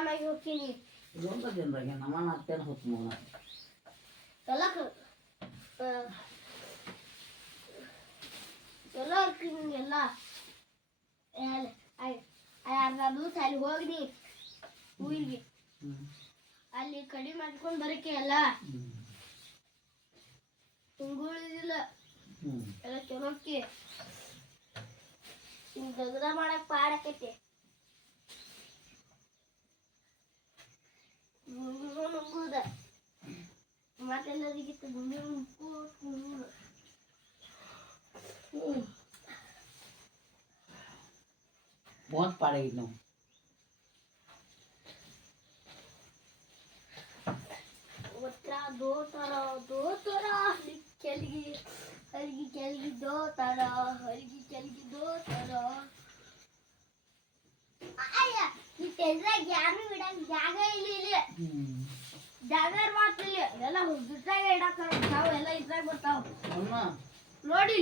ಆರಾಮಾಗಿ ಹೋಗ್ತೀನಿ. ಇದೊಂದು ದಿನದಾಗೆ ನಮ್ಮ ಅತ್ತೇನು ಹೊತ್ತು ಮಗನ ಎಲ್ಲ ಎಲ್ಲ ಎಲ್ಲ. ದಿವಸ ಅಲ್ಲಿ ಹೋಗ್ನಿ. ಊರಿಗೆ. ಅಲ್ಲಿ ಕಡಿಮೆ ಮಾಡ್ಕೊಂಡು ಬರಕ್ಕೆ ಎಲ್ಲ. ಹ್ಞೂ ಎಲ್ಲ ಚಲೋಕ್ಕೆ ಹಿಂಗ್ ದಗದ ಮಾಡಕ್ ಪಾಡಕೈತಿ. hadi git de buluyorum. Koş buluyorum. बहुत पड़े नो उतरा दो तारा दो तारा खेलगी हलगी खेलगी दो तारा हलगी खेलगी दो तारा आया ये तेरा ज्ञान विड़ा जागा ले ले ಜಾಗರ ಮಾಡ್ತಿಲ್ಲ ಎಲ್ಲ ದುಡ್ಡಾಗ ಇಡಾಕ ತಾವು ಎಲ್ಲ ಇದ್ರಾಗ ಬರ್ತಾವ. ನೋಡಿ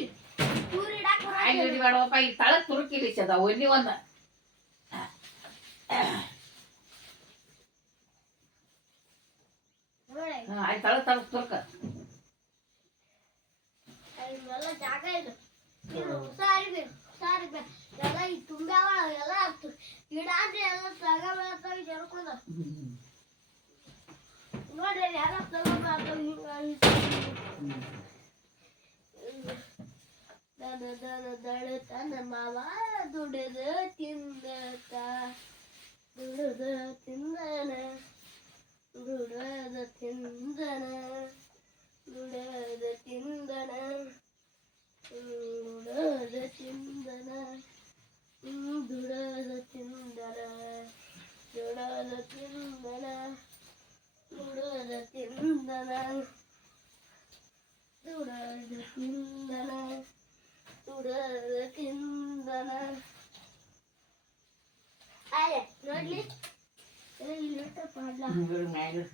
ಚೂರು ಇಡಾಕ ಆಯ್ತು ಇಡಿ ಬೇಡವಪ್ಪ ಈ ತಳಕ್ ತುರುಕಿಲಿ ಚದಾವ ಇಲ್ಲಿ ಒಂದ. ಆಯ್ತು ತಳ ತಳ ತುರ್ಕ. ಎಲ್ಲ ಜಾಗ ಇದು ಸಾರಿ ಬೇಕು ಸಾರಿ ಬೇಕು ಎಲ್ಲ ಈ ತುಂಬ್ಯಾವ ಎಲ್ಲ ಇಡಾದ್ರೆ ಎಲ್ಲ ತಗ ಬೆಳತಾವ ಜರ್ಕೊಂಡ ದಡತನ ಮಾವ ದುಡಿದು ತಿಂದತ ದುಡಿದು ತಿಂದನ ದುಡದ ತಿಂದನ തുടർന്ന് ചിന്തന തുടർന്ന് ചിന്തന അല്ലേ നോട്ടിൽ പാടില്ല